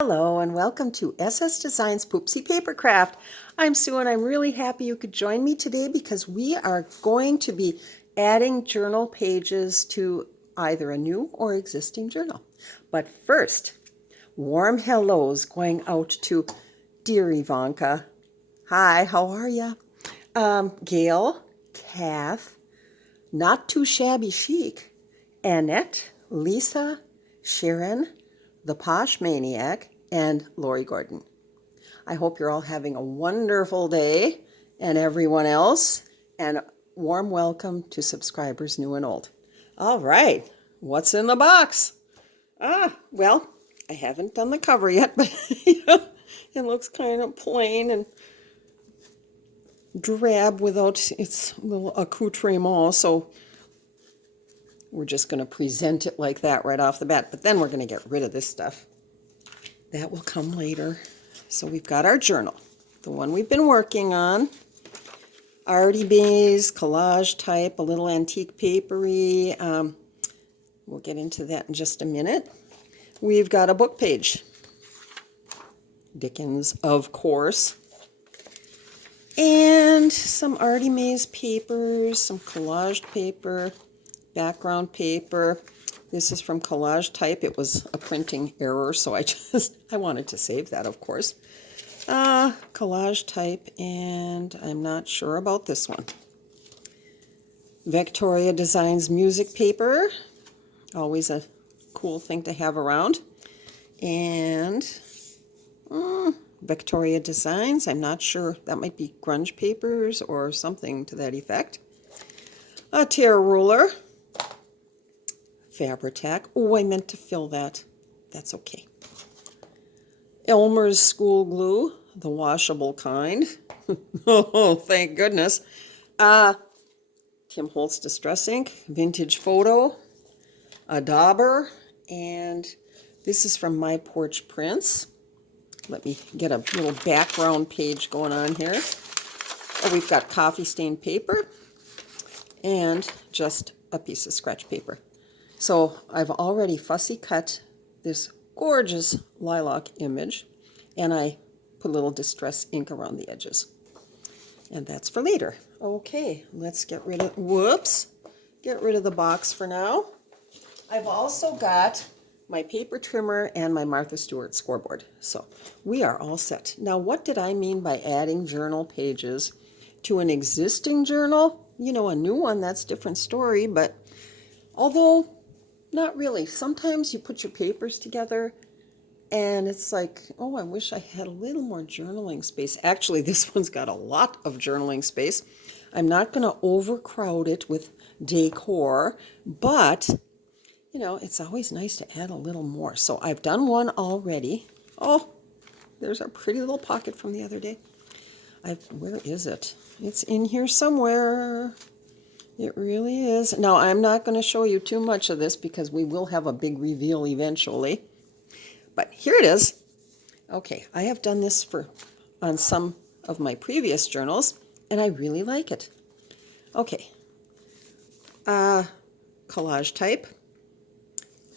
Hello and welcome to SS Design's Poopsie Papercraft. I'm Sue and I'm really happy you could join me today because we are going to be adding journal pages to either a new or existing journal. But first, warm hellos going out to dear Ivanka. Hi, how are you? Gail, Kath, Not Too Shabby Chic, Annette, Lisa, Sharon, the Posh Maniac, and Lori Gordon. I hope you're all having a wonderful day, and everyone else, and warm welcome to subscribers new and old. All right, what's in the box? Well, I haven't done the cover yet, but it looks kind of plain and drab without its little accoutrement, so we're just going to present it like that right off the bat, but then we're going to get rid of this stuff. That will come later. So we've got our journal, the one we've been working on. Artie Bayes, collage type, a little antique papery. We'll get into that in just a minute. We've got a book page. Dickens, of course. And some Artie Mays papers, some collaged paper, background paper. This is from Collage Type. It was a printing error, so I wanted to save that, of course. Collage Type, and I'm not sure about this one. Victoria Designs music paper. Always a cool thing to have around. And Victoria Designs. I'm not sure. That might be grunge papers or something to that effect. A tear ruler. Fabri-Tac. Oh, I meant to fill that. That's okay. Elmer's school glue, the washable kind. Oh, thank goodness. Tim Holtz Distress Ink, vintage photo, a dauber, and this is from My Porch Prints. Let me get a little background page going on here. Oh, we've got coffee stained paper and just a piece of scratch paper. So I've already fussy cut this gorgeous lilac image, and I put a little distress ink around the edges. And that's for later. Okay, let's get rid of, get rid of the box for now. I've also got my paper trimmer and my Martha Stewart scoreboard. So we are all set. Now, what did I mean by adding journal pages to an existing journal? You know, a new one, that's a different story, but although not really. Sometimes you put your papers together and it's like, oh, I wish I had a little more journaling space. Actually, this one's got a lot of journaling space. I'm not going to overcrowd it with decor, but, you know, it's always nice to add a little more. So I've done one already. Oh, there's our pretty little pocket from the other day. Where is it? It's in here somewhere. It really is. Now, I'm not going to show you too much of this because we will have a big reveal eventually. But here it is. Okay, I have done this on some of my previous journals, and I really like it. Okay. Collage Type.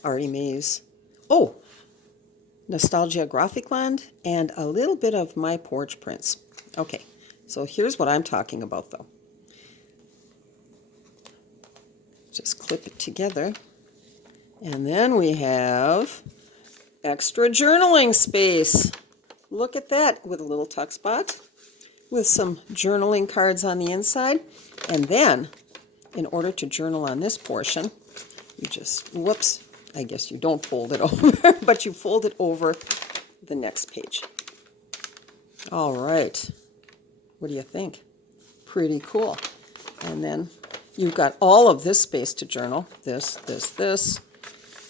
Artie Mays. Oh, Nostalgia Graphic Land, and a little bit of My Porch Prints. Okay, so here's what I'm talking about, though. Just clip it together. And then we have extra journaling space. Look at that, with a little tuck spot, with some journaling cards on the inside. And then, in order to journal on this portion, you just, whoops, I guess you don't fold it over, but you fold it over the next page. All right. What do you think? Pretty cool. And then you've got all of this space to journal, this,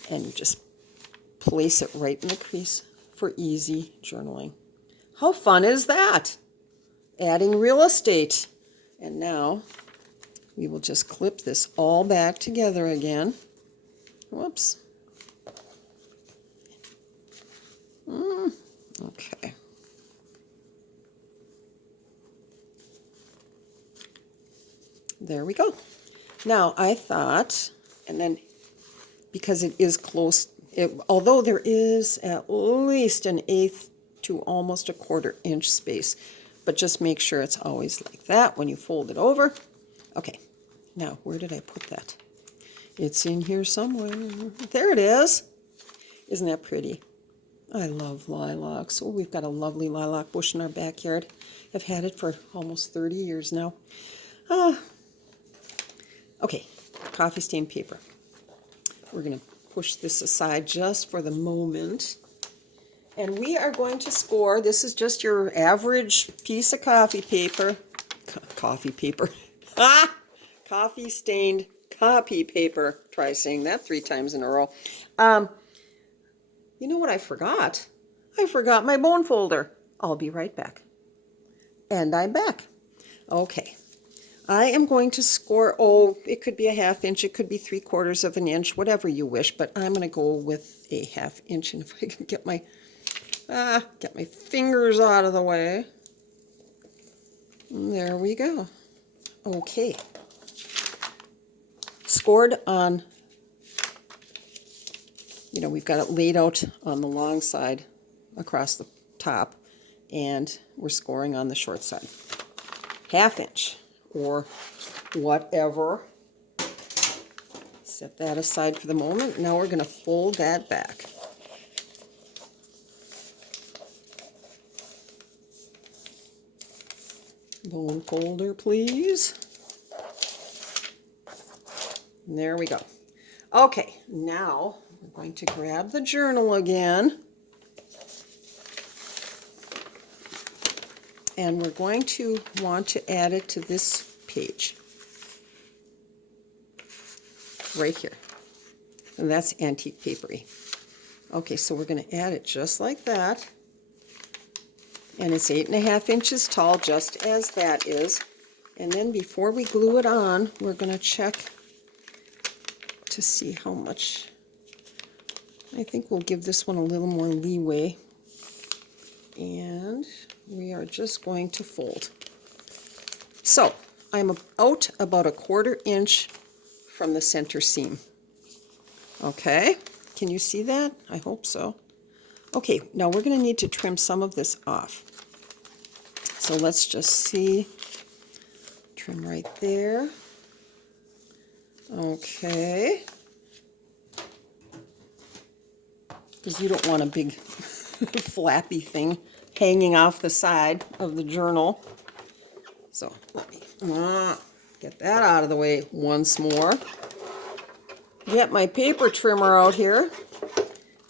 and you just place it right in the crease for easy journaling. How fun is that? Adding real estate. And now we will just clip this all back together again. Whoops. Okay. There we go. Now I thought, and then because it is close although there is at least an eighth to almost a 1/4 inch space, but just make sure it's always like that when you fold it over. Okay, now where did I put that? It's in here somewhere. There it is. Isn't that pretty? I love lilacs. Oh, we've got a lovely lilac bush in our backyard. I've had it for almost 30 years now. Okay, coffee stain paper. We're going to push this aside just for the moment. And we are going to score. This is just your average piece of coffee paper. Coffee paper. Coffee stained copy paper. Try saying that 3 times in a row. You know what I forgot? I forgot my bone folder. I'll be right back. And I'm back. Okay. I am going to score, it could be a 1/2 inch, it could be 3/4 of an inch, whatever you wish, but I'm going to go with a 1/2 inch, and if I can get my fingers out of the way. There we go. Okay. Scored on, we've got it laid out on the long side across the top, and we're scoring on the short side. 1/2 inch. Or whatever. Set that aside for the moment. Now we're going to fold that back. Bone folder, please. And there we go. Okay, now we're going to grab the journal again. And we're going to want to add it to this page. Right here. And that's antique papery. Okay, so we're going to add it just like that. And it's 8.5 inches tall, just as that is. And then before we glue it on, we're going to check to see how much. I think we'll give this one a little more leeway. And we are just going to fold. So I'm out about a 1/4 inch from the center seam. Okay, can you see that? I hope so. Okay, now we're going to need to trim some of this off. So let's just see. Trim right there. Okay. Because you don't want a big flappy thing hanging off the side of the journal. So let me get that out of the way once more. Get my paper trimmer out here,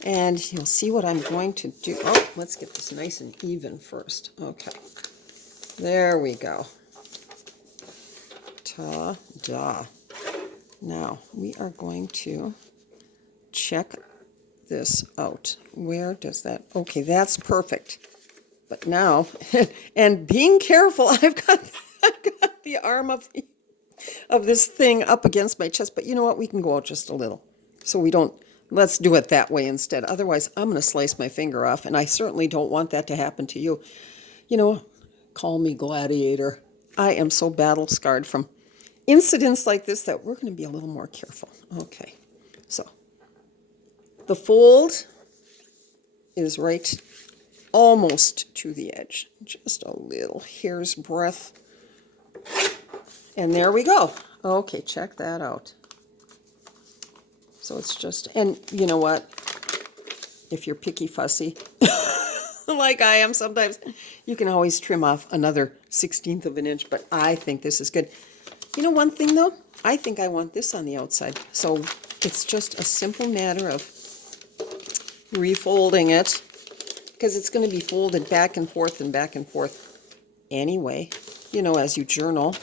and you'll see what I'm going to do. Oh, let's get this nice and even first. Okay, there we go. Ta-da. Now we are going to check this out. Where does that? Okay, that's perfect. But now, and being careful, I've got the arm of this thing up against my chest. But you know what? We can go out just a little, so we don't. Let's do it that way instead. Otherwise, I'm going to slice my finger off, and I certainly don't want that to happen to you. Call me gladiator. I am so battle scarred from incidents like this that we're going to be a little more careful. Okay, so the fold is right almost to the edge, just a little hair's breadth, and there we go. Okay, check that out. So it's just, and you know what, if you're picky fussy like I am sometimes, you can always trim off another 1/16 of an inch, but I think this is good. You know one thing though, I think I want this on the outside, so it's just a simple matter of refolding it, because it's going to be folded back and forth anyway, as you journal.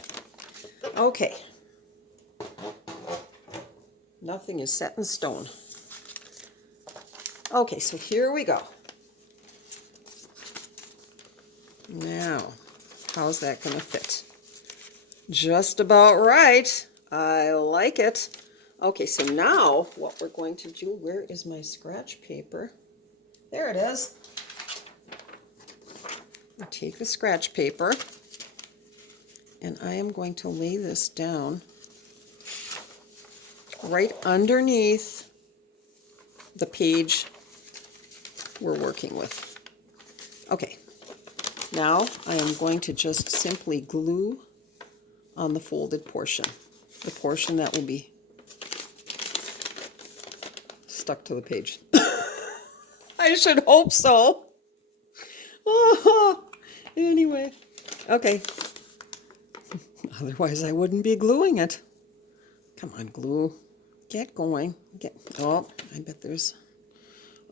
Okay. Nothing is set in stone. Okay, so here we go. Now, how's that going to fit? Just about right. I like it. Okay, so now what we're going to do, where is my scratch paper? There it is. I'll take the scratch paper, and I am going to lay this down right underneath the page we're working with. Okay, now I am going to just simply glue on the folded portion, the portion that will be stuck to the page. I should hope so. Oh, anyway, okay. Otherwise, I wouldn't be gluing it. Come on, glue. Get going. Oh, I bet there's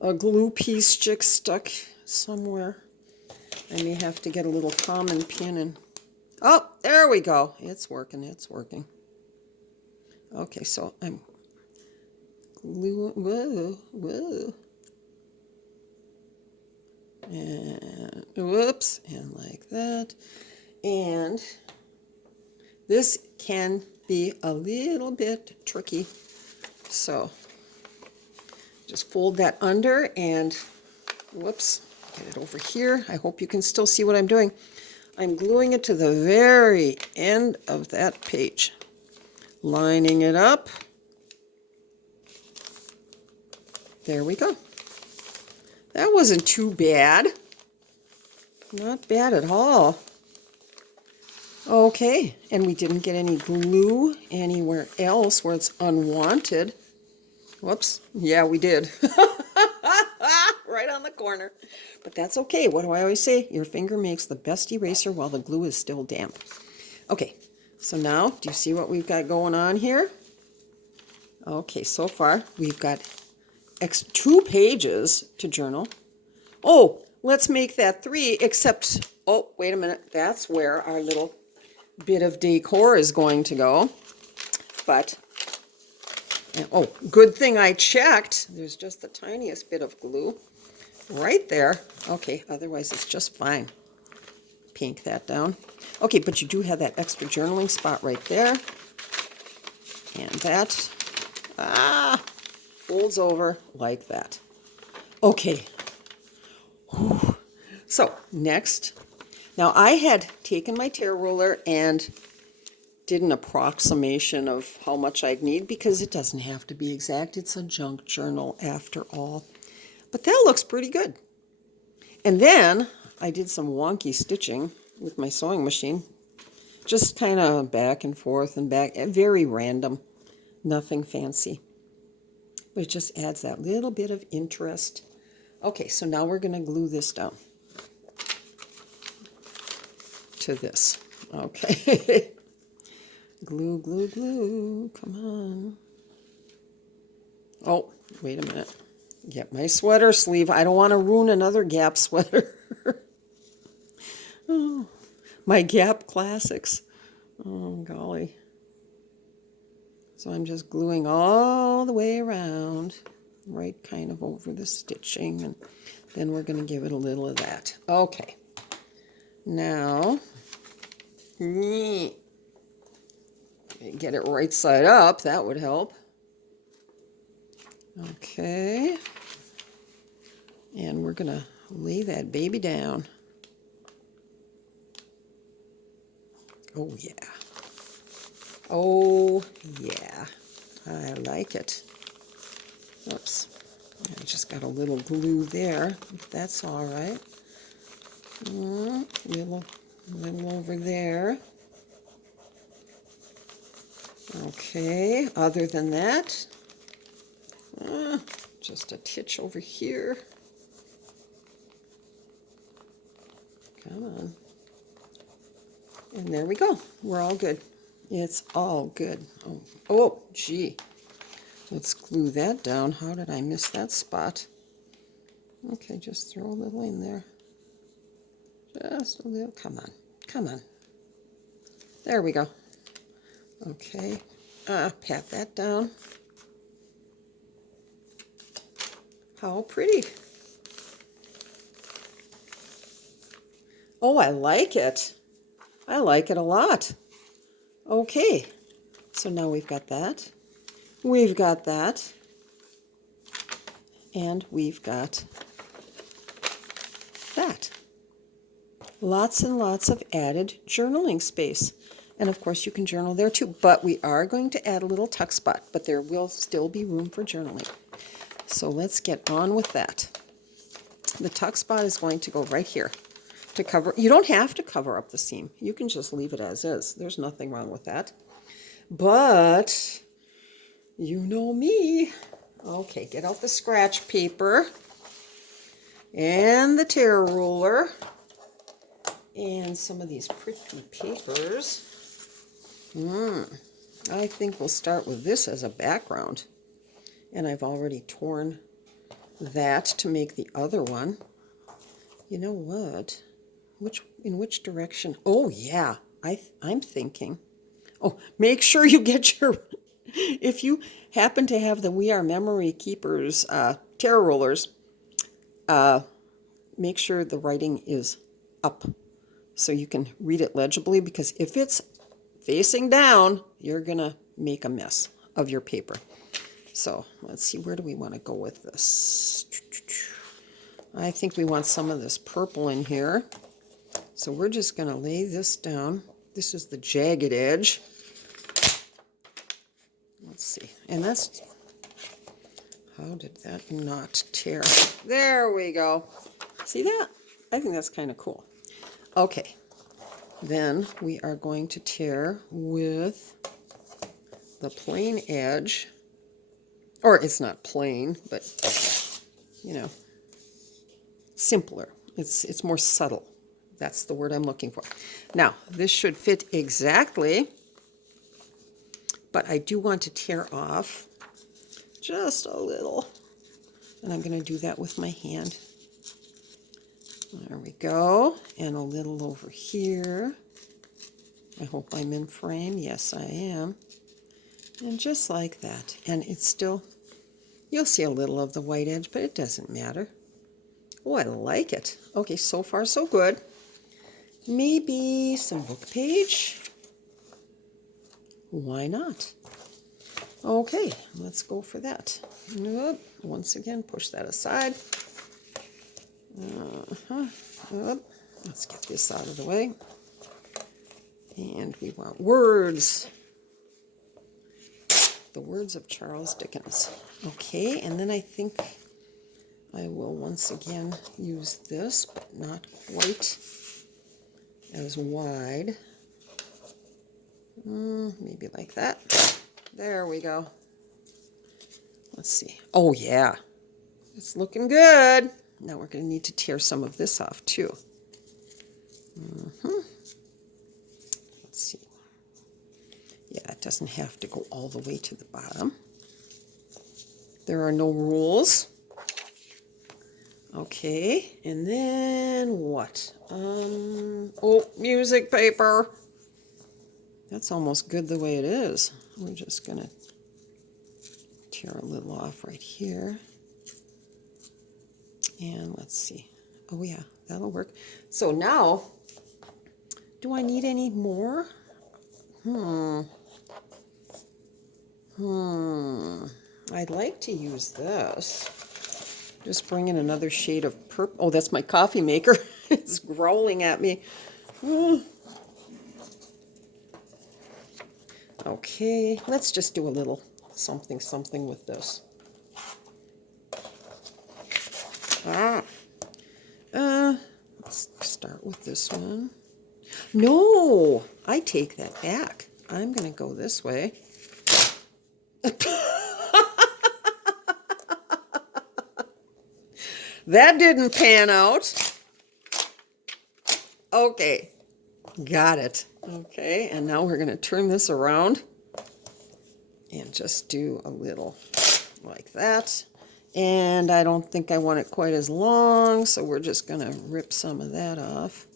a glue piece stuck somewhere. I may have to get a little common pin and... Oh, there we go. It's working. It's working. Okay, so I'm gluing... Whoa. And whoops, and like that. And this can be a little bit tricky. So just fold that under and whoops, get it over here. I hope you can still see what I'm doing. I'm gluing it to the very end of that page, lining it up. There we go. That wasn't too bad. Not bad at all. Okay, and we didn't get any glue anywhere else where it's unwanted. Whoops. Yeah, we did. Right on the corner. But that's okay. What do I always say? Your finger makes the best eraser while the glue is still damp. Okay, so now, do you see what we've got going on here? Okay, so far we've got 2 pages to journal. Oh, let's make that 3, except, oh, wait a minute. That's where our little bit of decor is going to go. But, oh, good thing I checked. There's just the tiniest bit of glue right there. Okay, otherwise it's just fine. Pink that down. Okay, but you do have that extra journaling spot right there. And that, folds over like that. Okay. Whew. So, next. Now, I had taken my tear ruler and did an approximation of how much I'd need because it doesn't have to be exact. It's a junk journal after all. But that looks pretty good. And then I did some wonky stitching with my sewing machine. Just kind of back and forth and back. Very random. Nothing fancy. But it just adds that little bit of interest. Okay, so now we're going to glue this down to this. Okay. Glue, glue, glue. Come on. Oh, wait a minute. Get my sweater sleeve. I don't want to ruin another Gap sweater. Oh, my Gap classics. Oh, golly. So I'm just gluing all the way around, right kind of over the stitching, and then we're going to give it a little of that. Okay. Now, get it right side up. That would help. Okay. And we're going to lay that baby down. Oh, yeah. Oh, yeah. I like it. Oops. I just got a little glue there, if that's all right. Little over there. Okay, other than that, just a titch over here. Come on. And there we go. We're all good. It's all good. Oh, gee. Let's glue that down. How did I miss that spot? Okay, just throw a little in there. Just a little. Come on. Come on. There we go. Okay. Pat that down. How pretty. Oh, I like it. I like it a lot. Okay. So now we've got that. We've got that. And we've got that. Lots and lots of added journaling space. And of course you can journal there too, but we are going to add a little tuck spot, but there will still be room for journaling. So let's get on with that. The tuck spot is going to go right here to cover. You don't have to cover up the seam. You can just leave it as is. There's nothing wrong with that. But you know me. Okay, get out the scratch paper and the tear ruler and some of these pretty papers. I think we'll start with this as a background. And I've already torn that to make the other one. You know what? In which direction? Oh yeah, I'm thinking. Oh, make sure you get your, if you happen to have the We Are Memory Keepers tear rulers, make sure the writing is up so you can read it legibly, because if it's facing down, you're gonna make a mess of your paper. So let's see, where do we want to go with this? I think we want some of this purple in here. So we're just going to lay this down. This is the jagged edge. Let's see. And that's, how did that not tear? There we go. See that? I think that's kind of cool. Okay. Then we are going to tear with the plain edge. Or it's not plain, but, you know, simpler. It's more subtle. That's the word I'm looking for. Now, this should fit exactly, but I do want to tear off just a little. And I'm going to do that with my hand. There we go. And a little over here. I hope I'm in frame. Yes, I am. And just like that. And it's still, you'll see a little of the white edge, but it doesn't matter. Oh, I like it. Okay, so far so good. Maybe some book page. Why not? Okay, let's go for that. Nope. Once again, push that aside. Let's get this out of the way. And we want words. The words of Charles Dickens. Okay, and then I think I will once again use this, but not quite as wide. Maybe like that. There we go. Let's see. Oh yeah, it's looking good. Now we're going to need to tear some of this off too. Let's see. Yeah, it doesn't have to go all the way to the bottom. There are no rules. Okay, and then what? Oh, music paper. That's almost good the way it is. We're just going to tear a little off right here. And let's see. Oh yeah, that'll work. So now, do I need any more? I'd like to use this. Just bring in another shade of purple. Oh, that's my coffee maker. It's growling at me. Okay, let's just do a little something with this. Let's start with this one. No, I take that back. I'm going to go this way. That didn't pan out. Okay, got it. Okay, and now we're going to turn this around and just do a little like that. And I don't think I want it quite as long, so we're just going to rip some of that off.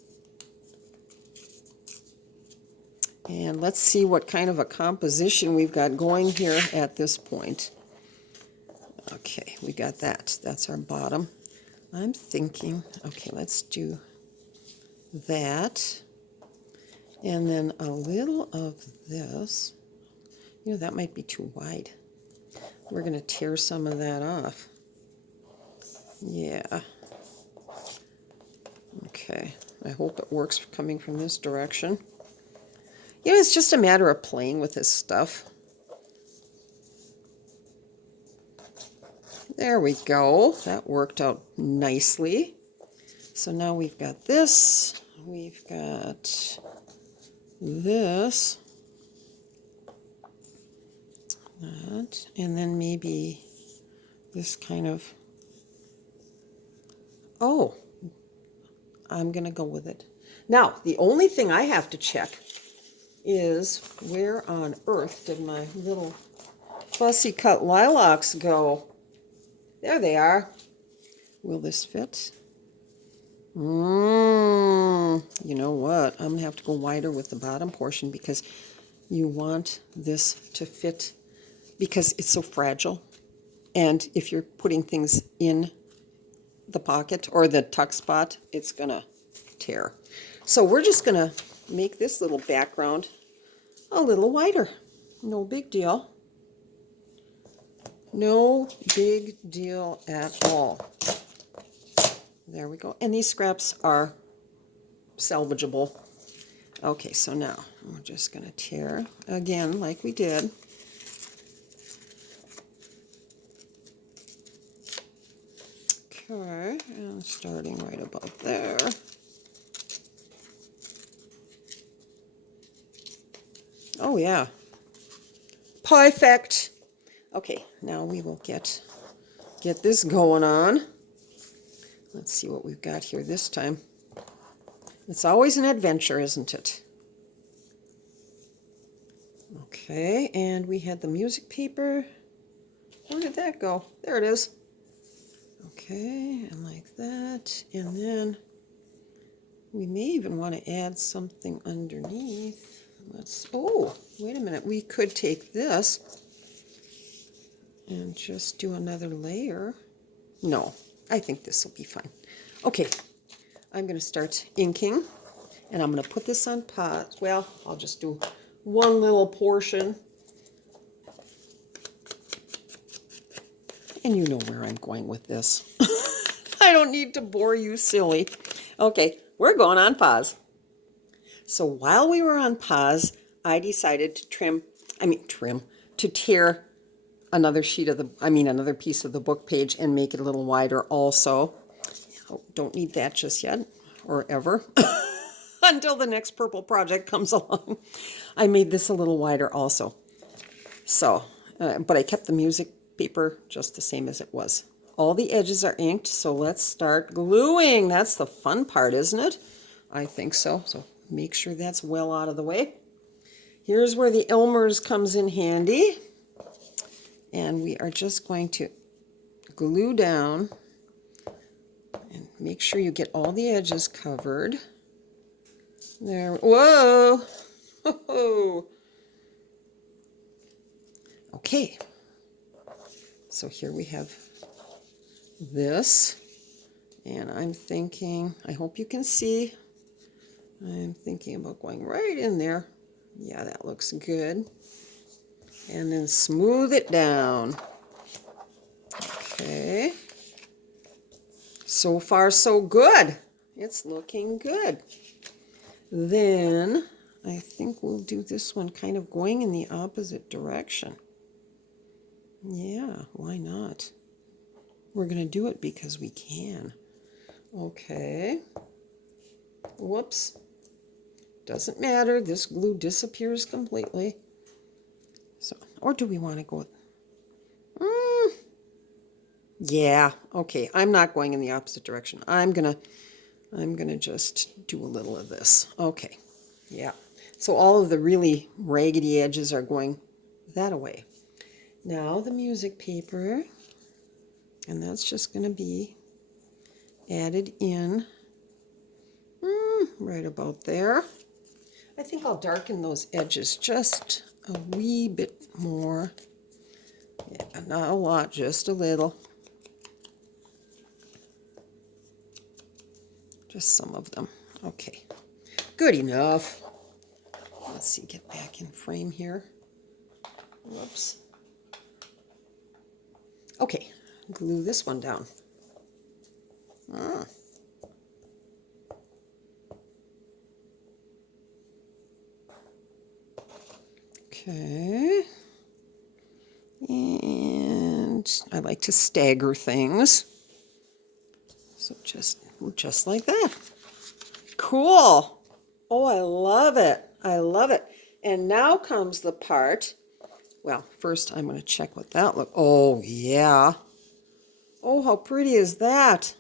And let's see what kind of a composition we've got going here at this point. Okay, we got that. That's our bottom. I'm thinking, okay, let's do that. And then a little of this. You know, that might be too wide. We're going to tear some of that off. Yeah. Okay, I hope it works coming from this direction. You know, it's just a matter of playing with this stuff. There we go. That worked out nicely. So now we've got this. We've got this. That. And then maybe this kind of... Oh, I'm going to go with it. Now, the only thing I have to check is where on earth did my little fussy cut lilacs go? There they are. Will this fit? You know what? I'm going to have to go wider with the bottom portion because you want this to fit because it's so fragile. And if you're putting things in the pocket or the tuck spot, it's going to tear. So we're just going to make this little background a little wider. No big deal. No big deal at all. There we go. And these scraps are salvageable. Okay, so now we're just going to tear again like we did. Okay, and starting right about there. Oh yeah, perfect. Okay, now we will get this going on. Let's see what we've got here this time. It's always an adventure, isn't it? Okay, and we had the music paper. Where did that go? There it is. Okay, and like that. And then we may even want to add something underneath. Oh, wait a minute. We could take this and just do another layer. No, I think this will be fine. Okay, I'm going to start inking, and I'm going to put this on pause. Well, I'll just do one little portion. And you know where I'm going with this. I don't need to bore you silly. Okay, we're going on pause. So while we were on pause, I decided to to tear another another piece of the book page and make it a little wider also. Oh, don't need that just yet, or ever, until the next purple project comes along. I made this a little wider also. So, but I kept the music paper just the same as it was. All the edges are inked, so let's start gluing. That's the fun part, isn't it? I think so. So make sure that's well out of the way. Here's where the Elmer's comes in handy. And we are just going to glue down and make sure you get all the edges covered. There. Whoa! Okay. So here we have this. And I'm thinking, I hope you can see, I'm thinking about going right in there. Yeah, that looks good. And then smooth it down. Okay. So far, so good. It's looking good. Then I think we'll do this one kind of going in the opposite direction. Yeah, why not? We're going to do it because we can. Okay. Whoops. Doesn't matter. This glue disappears completely. So, or do we want to go? Yeah. Okay. I'm not going in the opposite direction. I'm gonna just do a little of this. Okay. Yeah. So all of the really raggedy edges are going that away. Now the music paper, and that's just going to be added in right about there. I think I'll darken those edges just a wee bit more. Yeah, not a lot, just a little. Just some of them. Okay, good enough. Let's see, get back in frame here. Whoops. Okay, glue this one down. Okay. And like to stagger things. So just like that. Cool. Oh, I love it. I love it. And now comes the part. Well, first I'm going to check what that looks. Oh, yeah. Oh, how pretty is that?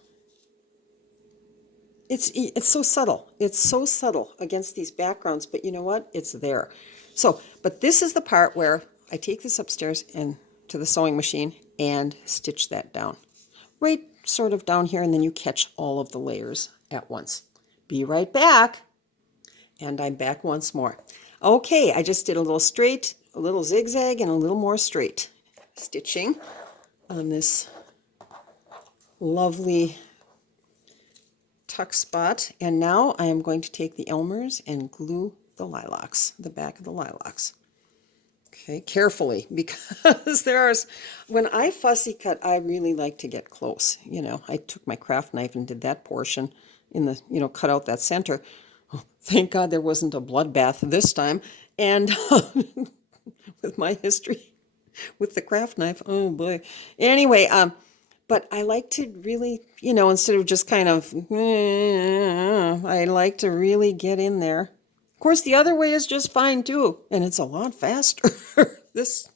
It's so subtle. It's so subtle against these backgrounds, but you know what? It's there. So, but this is the part where I take this upstairs and to the sewing machine and stitch that down. Right sort of down here, and then you catch all of the layers at once. Be right back. And I'm back once more. Okay, I just did a little straight, a little zigzag, and a little more straight stitching on this lovely tuck spot. And now I am going to take the Elmers and glue the lilacs, the back of the lilacs. Okay, carefully, because when I fussy cut, I really like to get close. You know, I took my craft knife and did that portion in the, cut out that center. Oh, thank God there wasn't a bloodbath this time. And with my history with the craft knife, oh boy. Anyway, but I like to really, instead of just kind of, I like to really get in there. Of course, the other way is just fine too, and it's a lot faster. This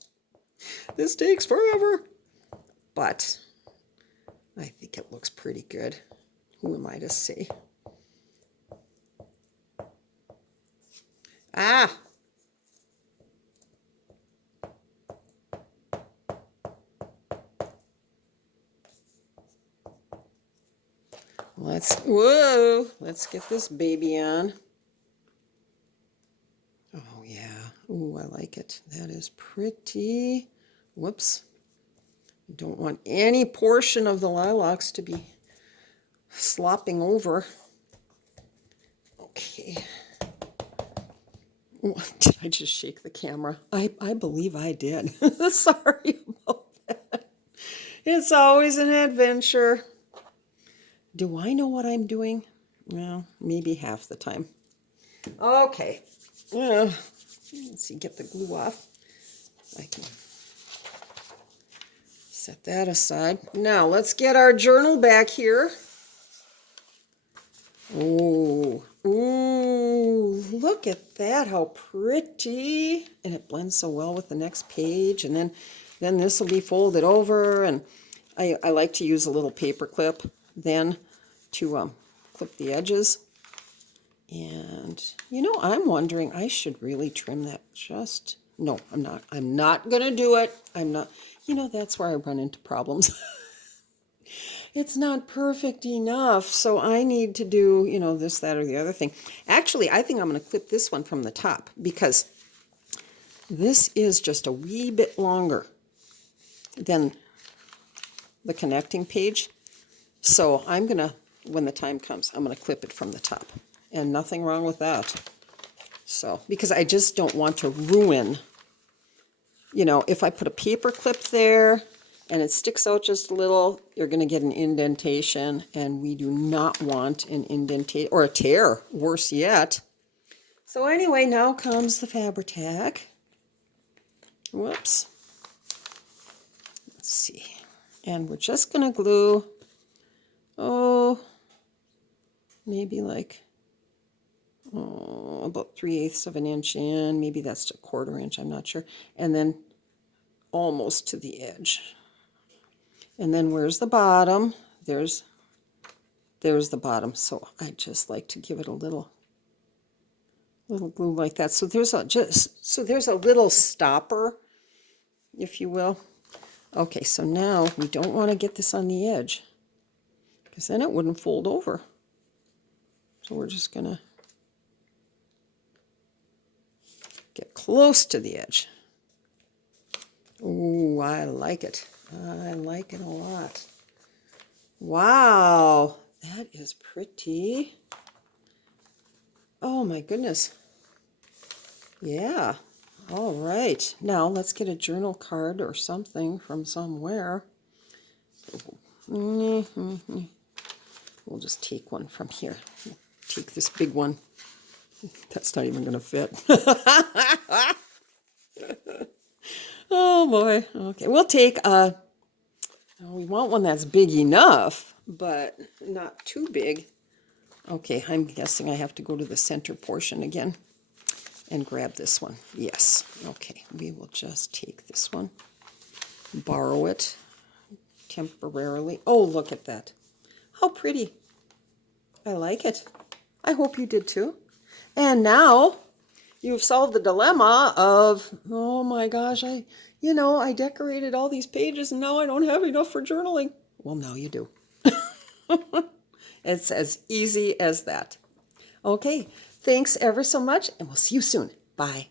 takes forever, but I think it looks pretty good. Who am I to say? Ah! Let's get this baby on. Oh yeah, oh, I like it. That is pretty. Whoops. Don't want any portion of the lilacs to be slopping over. Okay. Did I just shake the camera? I believe I did. Sorry about that. It's always an adventure. Do I know what I'm doing? Well, maybe half the time. Okay. Let's see, get the glue off. I can set that aside. Now, let's get our journal back here. Oh, ooh, look at that, how pretty. And it blends so well with the next page. And then this will be folded over. And I like to use a little paper clip then to clip the edges. And, I'm wondering, I should really trim that just... No, I'm not. I'm not going to do it. I'm not... that's where I run into problems. It's not perfect enough, so I need to do, this, that, or the other thing. Actually, I think I'm going to clip this one from the top because this is just a wee bit longer than the connecting page. So I'm going to, when the time comes, I'm going to clip it from the top. And nothing wrong with that. So, because I just don't want to ruin, if I put a paper clip there and it sticks out just a little, you're going to get an indentation, and we do not want an indentation or a tear, worse yet. So anyway, now comes the Fabri-Tac. Whoops. Let's see. And we're just going to glue, maybe like, about 3/8 of an inch in. Maybe that's a 1/4 inch, I'm not sure. And then almost to the edge. And then where's the bottom? There's the bottom. So I just like to give it a little glue like that. So there's a little stopper, if you will. Okay, so now we don't want to get this on the edge because then it wouldn't fold over. So we're just gonna get close to the edge. Ooh, I like it. I like it a lot. Wow, that is pretty. Oh my goodness. Yeah. All right. Now let's get a journal card or something from somewhere. We'll just take one from here. Take this big one. That's not even going to fit. Oh boy. Okay, we'll take a Now we want one that's big enough, but not too big. Okay, I'm guessing I have to go to the center portion again and grab this one. Yes. Okay, we will just take this one, borrow it temporarily. Oh, look at that. How pretty. I like it. I hope you did too. And now you've solved the dilemma of, oh my gosh, I decorated all these pages and now I don't have enough for journaling. Well, now you do. It's as easy as that. Okay, thanks ever so much, and we'll see you soon. Bye.